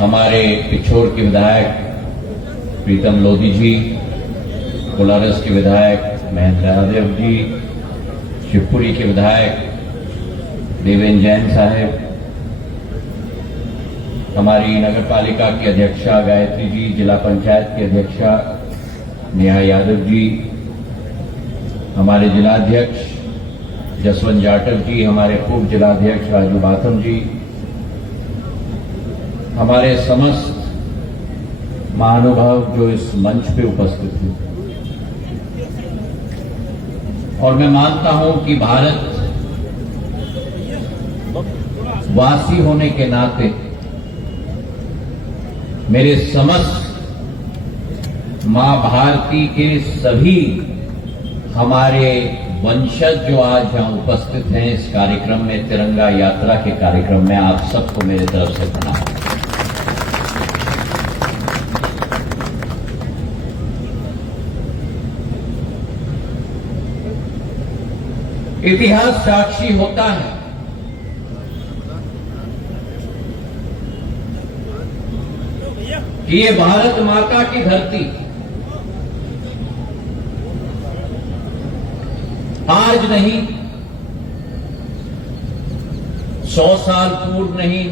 हमारे पिछोर के विधायक प्रीतम लोधी जी, कोलारस के विधायक महेंद्र यादव जी, शिवपुरी के विधायक देवेंद्र जैन साहब, हमारी नगर पालिका की अध्यक्षा गायत्री जी, जिला पंचायत की अध्यक्षा नेहा यादव जी, हमारे जिलाध्यक्ष जसवंत जाटव जी, हमारे पूर्व जिलाध्यक्ष राजू बाथम जी, हमारे समस्त महानुभाव जो इस मंच पे उपस्थित हैं, और मैं मानता हूं कि भारत वासी होने के नाते मेरे समस्त मां भारती के सभी हमारे वंशज जो आज यहां उपस्थित हैं इस कार्यक्रम में, तिरंगा यात्रा के कार्यक्रम में, आप सबको मेरे तरफ से प्रणाम। इतिहास साक्षी होता है कि ये भारत माता की धरती आज नहीं, 100 साल पूर्व नहीं,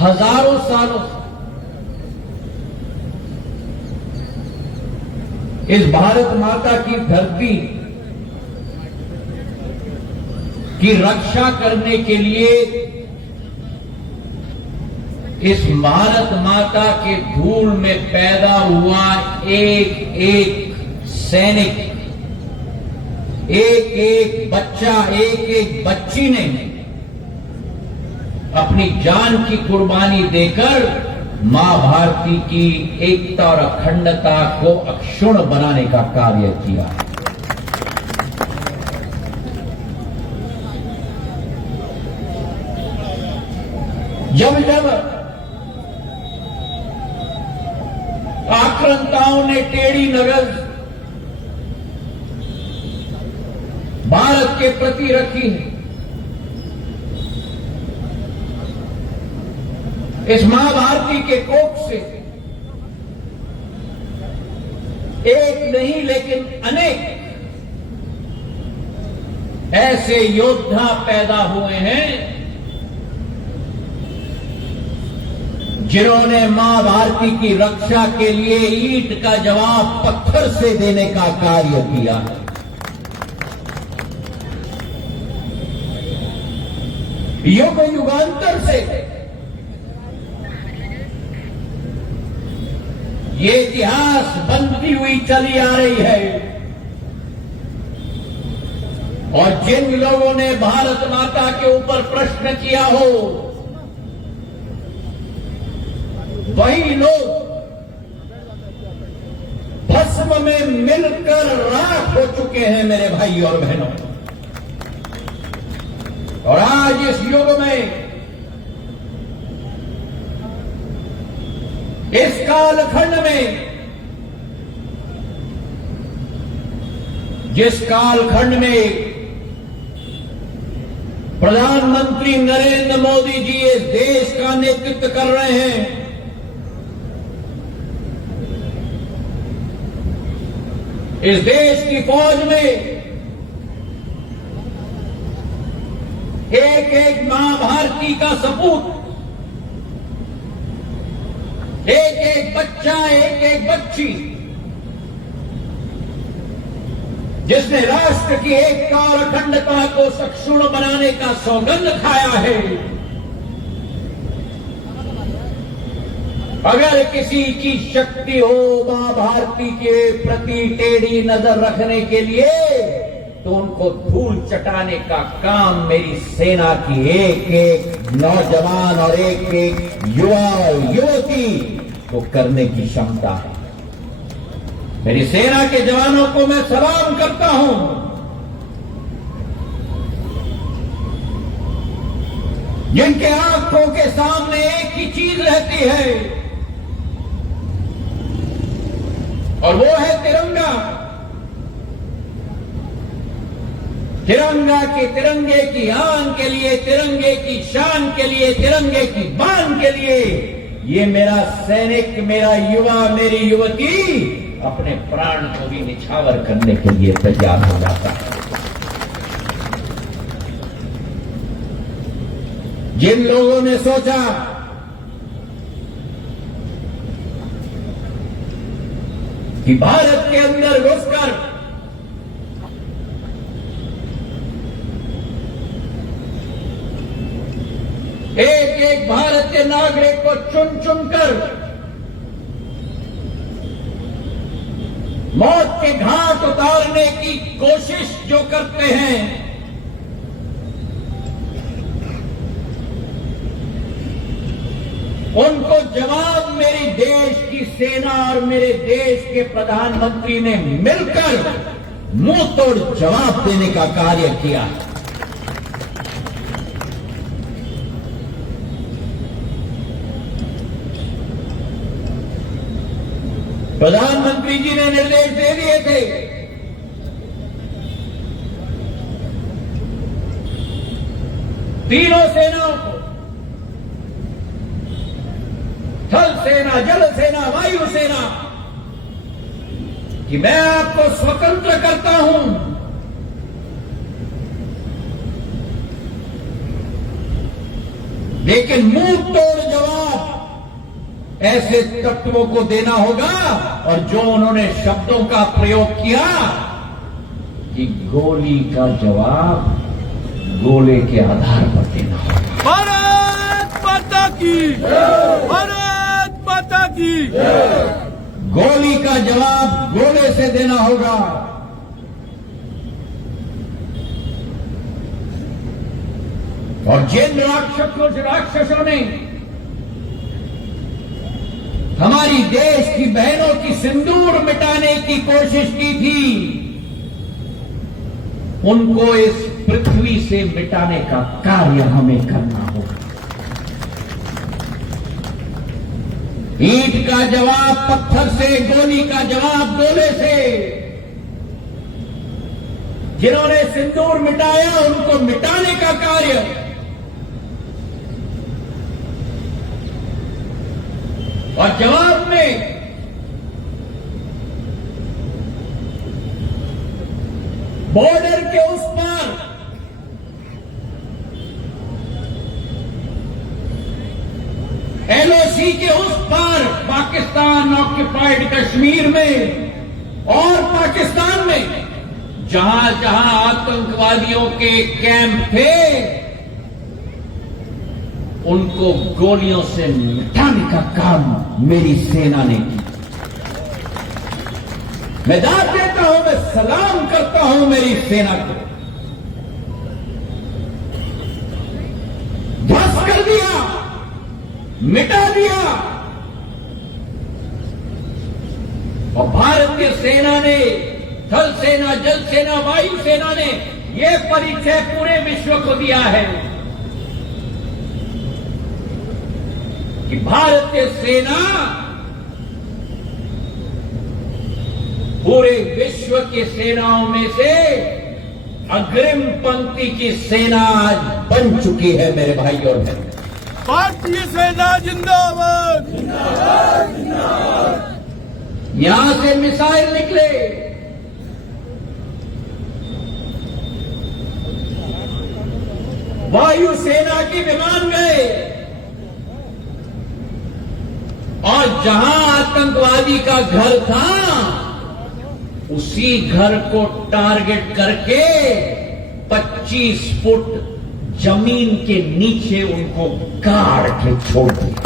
हजारों सालों इस भारत माता की धरती की रक्षा करने के लिए इस भारत माता के धूल में पैदा हुआ एक एक सैनिक, एक एक बच्चा, एक एक बच्ची ने अपनी जान की कुर्बानी देकर मां भारती की एकता और अखंडता को अक्षुण्ण बनाने का कार्य किया। जब जब आक्रांताओं ने टेढ़ी नजर भारत के प्रति रखी है, इस मां भारती के कोख से एक नहीं लेकिन अनेक ऐसे योद्धा पैदा हुए हैं जिन्होंने मां भारती की रक्षा के लिए ईंट का जवाब पत्थर से देने का कार्य किया। युग युगांतर से ये इतिहास बनती हुई चली आ रही है, और जिन लोगों ने भारत माता के ऊपर प्रश्न किया हो, वही लोग भस्म में मिलकर राख हो चुके हैं मेरे भाई और बहनों। और आज इस युग में, इस कालखंड में, जिस कालखंड में प्रधानमंत्री नरेंद्र मोदी जी इस देश का नेतृत्व कर रहे हैं, इस देश की फौज में एक एक मां भारती का सपूत, एक एक बच्चा, एक एक बच्ची, जिसने राष्ट्र की एकता और अखंडता को सक्षुण बनाने का सौगंध खाया है, अगर किसी की शक्ति हो मां भारती के प्रति टेढ़ी नजर रखने के लिए, तो उनको धूल चटाने का काम मेरी सेना की एक एक नौजवान और एक एक युवा और युवती को करने की क्षमता है। मेरी सेना के जवानों को मैं सलाम करता हूं, जिनके आंखों के सामने एक ही चीज रहती है, और वो है तिरंगा। तिरंगा के तिरंगे की आन के लिए, तिरंगे की शान के लिए, तिरंगे की बान के लिए ये मेरा सैनिक, मेरा युवा, मेरी युवती अपने प्राण को भी निछावर करने के लिए तैयार हो जाता है। जिन लोगों ने सोचा कि भारत के अंदर घुसकर एक एक भारतीय नागरिक को चुन चुनकर मौत के घाट उतारने की कोशिश जो करते हैं, उनको जवाब मेरी देश की सेना और मेरे देश के प्रधानमंत्री ने मिलकर मुंह तोड़ जवाब देने का कार्य किया है। प्रधानमंत्री जी ने निर्देश दे दिए थे तीनों सेनाओं को, थल सेना, जल सेना, वायु सेना, कि मैं आपको स्वतंत्र करता हूं, लेकिन मुंह तोड़ जवाब ऐसे तत्वों को देना होगा। और जो उन्होंने शब्दों का प्रयोग किया कि गोली का जवाब गोले के आधार पर देना होगा। भारत माता की, भारत माता की। गोली का जवाब गोले से देना होगा। और जिन राक्षसों ने हमारी देश की बहनों की सिंदूर मिटाने की कोशिश की थी, उनको इस पृथ्वी से मिटाने का कार्य हमें करना होगा। ईंट का जवाब पत्थर से, गोली का जवाब गोले से। जिन्होंने सिंदूर मिटाया उनको मिटाने का कार्य, और जवाब में बॉर्डर के उस पार एलओसी के उस पार पाकिस्तान ऑक्युपाइड कश्मीर में और पाकिस्तान में जहां जहां आतंकवादियों के कैंप थे, उनको गोलियों से मिटाने का काम मेरी सेना ने किया। मैं दाद देता हूं, मैं सलाम करता हूं मेरी सेना को। ध्वस्त कर दिया, मिटा दिया। और भारतीय सेना ने, थल सेना, जल सेना, वायु सेना ने यह परिचय पूरे विश्व को दिया है कि भारतीय सेना पूरे विश्व की सेनाओं में से अग्रिम पंक्ति की सेना आज बन चुकी है। मेरे भाई और बहन, भारतीय सेना जिंदाबाद, जिंदाबाद, जिंदाबाद। यहां से मिसाइल निकले, वायु सेना के विमान गए, और जहां आतंकवादी का घर था उसी घर को टारगेट करके 25 फुट जमीन के नीचे उनको गाड़ के छोड़ दिया।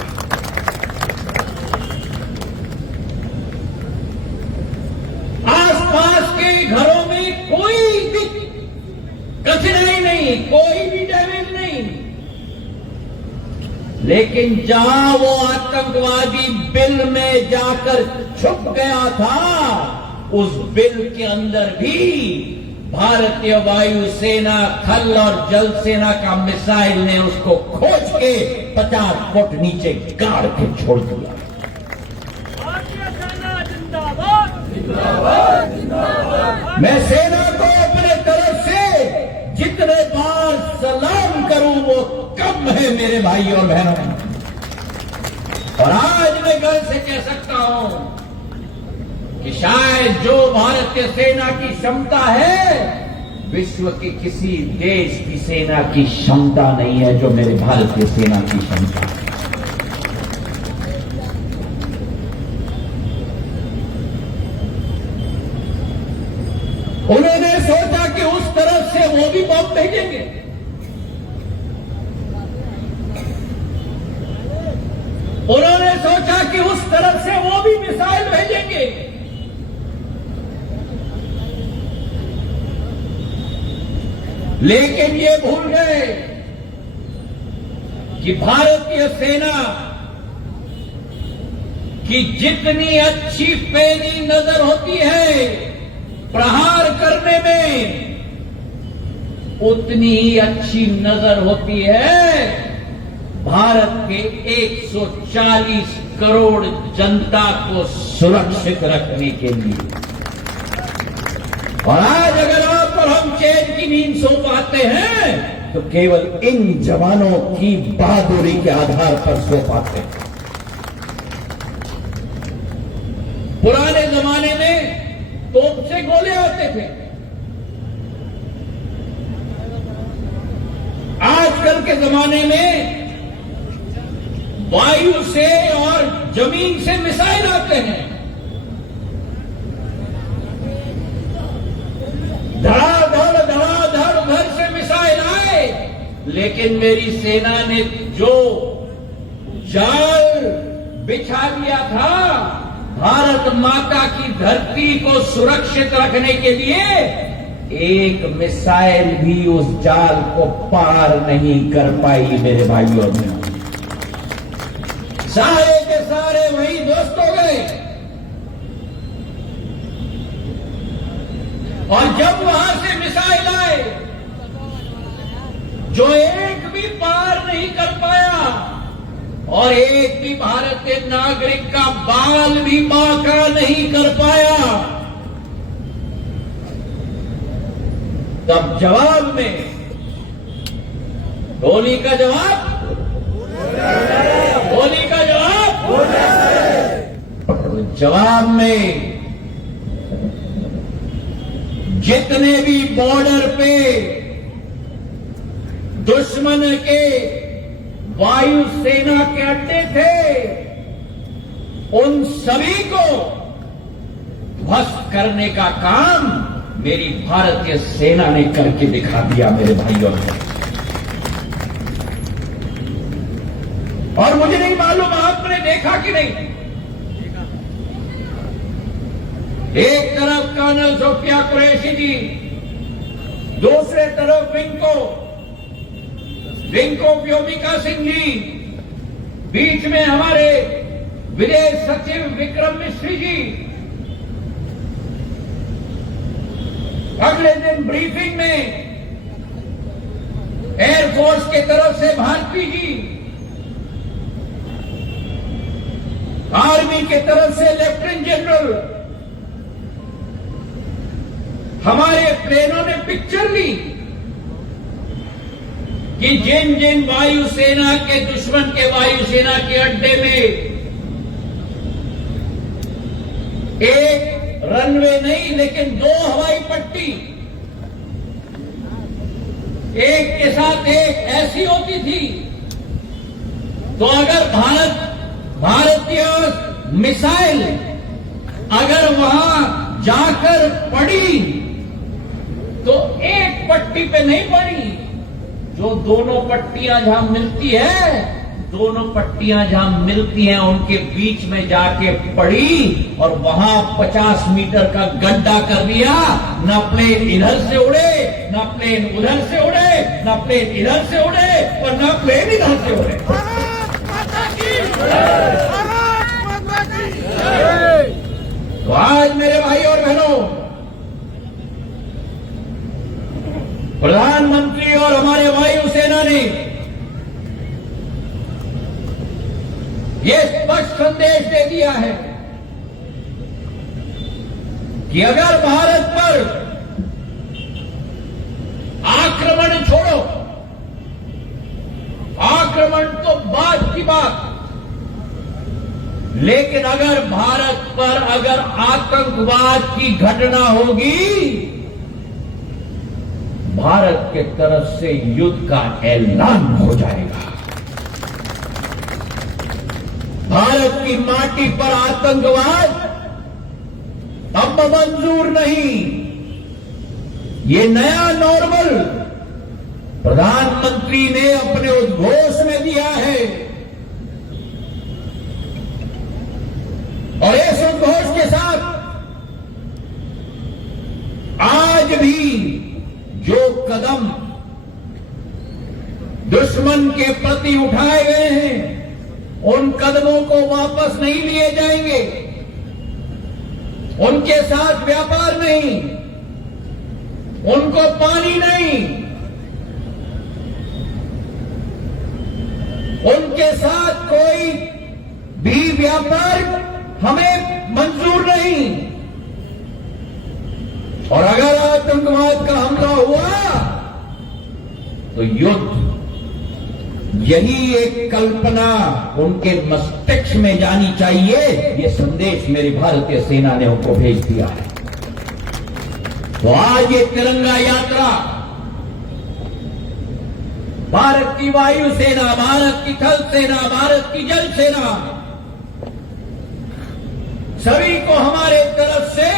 आसपास के घरों में कोई भी कचराई नहीं, कोई भी डैमेज नहीं, लेकिन जहां वो आतंकवादी बिल में जाकर छुप गया था, उस बिल के अंदर भी भारतीय वायु सेना, थल और जल सेना का मिसाइल ने उसको खोज के 50 फुट नीचे गाड़ के छोड़ दिया। भारतीय सेना जिंदाबाद, जिंदाबाद, जिंदाबाद। मैं सेना को अपने तरफ से जितने बार सलाम करूं वो कम है मेरे भाई और बहनों। और आज मैं गर्व से कह सकता हूं कि शायद जो भारतीय सेना की क्षमता है विश्व के किसी देश की सेना की क्षमता नहीं है जो मेरे भारतीय सेना की क्षमता है। उन्होंने सोचा कि उस तरफ से वो भी बम भेजेंगे, उन्होंने सोचा कि उस तरफ से वो भी मिसाइल भेजेंगे, लेकिन ये भूल गए कि भारतीय सेना की जितनी अच्छी पैनी नजर होती है प्रहार करने में, उतनी ही अच्छी नजर होती है भारत के 140 करोड़ जनता को सुरक्षित रखने के लिए। और आज अगर आप और हम चैन की नींद सो पाते हैं तो केवल इन जवानों की बहादुरी के आधार पर सो पाते हैं। पुराने जमाने में तोप से गोले आते थे, आजकल के जमाने में वायु से और जमीन से मिसाइल आते हैं। धड़ाधड़ धड़ाधड़ उधर से मिसाइल आए, लेकिन मेरी सेना ने जो जाल बिछा दिया था भारत माता की धरती को सुरक्षित रखने के लिए, एक मिसाइल भी उस जाल को पार नहीं कर पाई मेरे भाइयों और बहनों। सारे के सारे वही दोस्त हो गए। और जब वहां से मिसाइल आए जो एक भी पार नहीं कर पाया और एक भी भारतीय नागरिक का बाल भी बांका नहीं कर पाया, तब जवाब में गोली का जवाब, गोली का जवाब, जवाब में जितने भी बॉर्डर पे दुश्मन के वायु सेना के अड्डे थे, उन सभी को ध्वस्त करने का काम मेरी भारतीय सेना ने करके दिखा दिया मेरे भाइयों। और मुझे नहीं मालूम आपने देखा कि नहीं, एक तरफ कर्नल जोफिया कुरैशी जी, दूसरे तरफ विंको व्योमिका सिंह जी, बीच में हमारे विदेश सचिव विक्रम मिश्री जी। अगले दिन ब्रीफिंग में एयरफोर्स के तरफ से भारती जी, आर्मी के तरफ से लेफ्टिनेंट जनरल, हमारे प्लेनों ने पिक्चर ली कि जिन जिन वायुसेना के दुश्मन के वायुसेना के अड्डे में एक रनवे नहीं लेकिन 2 हवाई पट्टी एक के साथ एक ऐसी होती थी, तो अगर भारतीय मिसाइल अगर वहां जाकर पड़ी तो एक पट्टी पे नहीं पड़ी, जो दोनों पट्टियां जहां मिलती है, दोनों पट्टियां जहां मिलती हैं उनके बीच में जाके पड़ी और वहां 50 मीटर का गड्ढा कर दिया। ना प्लेन इधर से उड़े, ना प्लेन उधर से उड़े, ना प्लेन इधर से उड़े और ना प्लेन इधर से उड़े। तो आज मेरे भाई और बहनों, प्रधानमंत्री और हमारे वायुसेना ने यह स्पष्ट संदेश दे दिया है कि अगर भारत पर आक्रमण छोड़ो, आक्रमण तो बाद की बात, लेकिन अगर भारत पर अगर आतंकवाद की घटना होगी, भारत के तरफ से युद्ध का ऐलान हो जाएगा। भारत की माटी पर आतंकवाद अब मंजूर नहीं। ये नया नॉर्मल प्रधानमंत्री ने अपने उद्घोष में दिया है, और इस उद्घोष के साथ आज भी जो कदम दुश्मन के प्रति उठाए गए हैं, उन कदमों को वापस नहीं लिए जाएंगे। उनके साथ व्यापार नहीं, उनको पानी नहीं, उनके साथ कोई भी व्यापार हमें मंजूर नहीं। और अगर आतंकवाद का हमला हुआ तो युद्ध, यही एक कल्पना उनके मस्तिष्क में जानी चाहिए। ये संदेश मेरी भारतीय सेना ने उनको भेज दिया है। तो आज ये तिरंगा यात्रा भारत की वायुसेना, भारत की थल सेना, भारत की जल सेना, सभी को हमारे तरफ से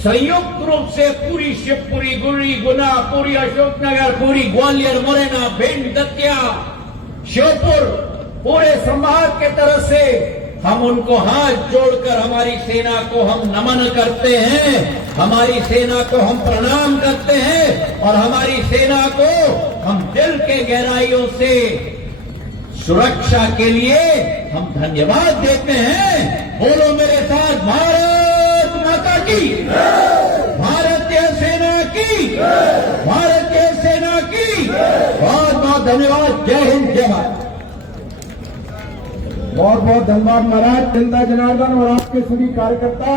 संयुक्त रूप से पूरी शिवपुरी, गुरी, गुना, पूरी अशोकनगर, पूरी ग्वालियर, मुरैना, भिंड, दतिया, श्योपुर, पूरे संभाग के तरफ से हम उनको हाथ जोड़कर हमारी सेना को हम नमन करते हैं, हमारी सेना को हम प्रणाम करते हैं, और हमारी सेना को हम दिल के गहराइयों से सुरक्षा के लिए हम धन्यवाद देते हैं। बोलो मेरे साथ, भारत माता की, भारतीय सेना की, भारतीय सेना की बहुत बहुत धन्यवाद। जय हिंद, जय भारत। बहुत बहुत धन्यवाद महाराज। जनता जनार्दन और आपके सभी कार्यकर्ता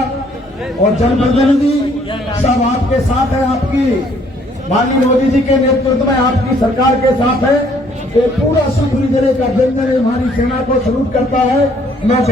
और जनप्रतिनिधि सब आपके साथ है। आपकी माननीय मोदी जी के नेतृत्व में आपकी सरकार के साथ है। ये पूरा सुखी जिले का व्यंजन हमारी सेना को सलूट करता है। मैं